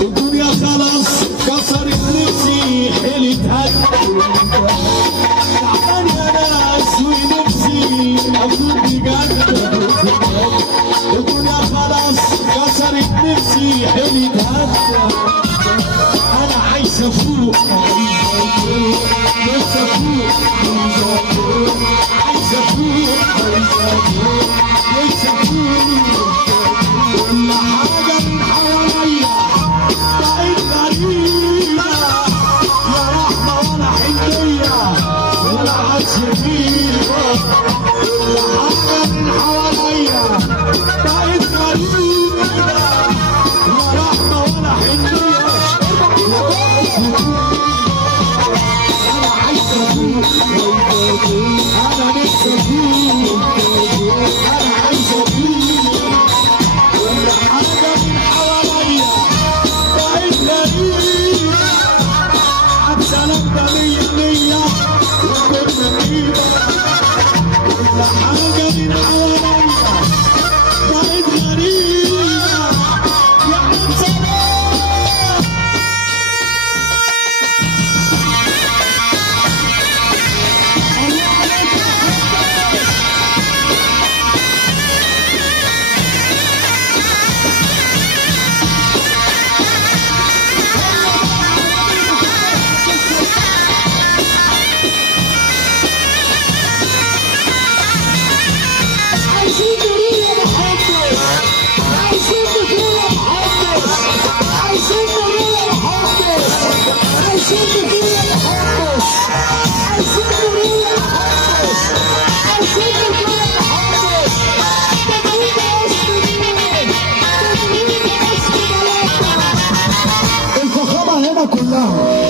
الدنيا خلاص كسرت نفسي حيلي تهد تعبان يا ناس ونفسي افوق بجد الدنيا خلاص كسرت نفسي حيلي تهد انا عايز افوق نفسي افوق عايز افوق نفسي افوق كل حاجة من حواليا بقت غريبة يا رحمة ولا حنية ولا عالشريفة كل حاجة من حواليا بقت غريبة يا رحمة ولا حنية أنا عايز أفوق أنا نفسي أفوق أنا عايز أفوق كل حاجة من حواليا بقت غريبة عالسلام ده مية وكل غريبة كل حاجة من حواليا بقت غريبة يا عم سلام الفخامة هنا كلها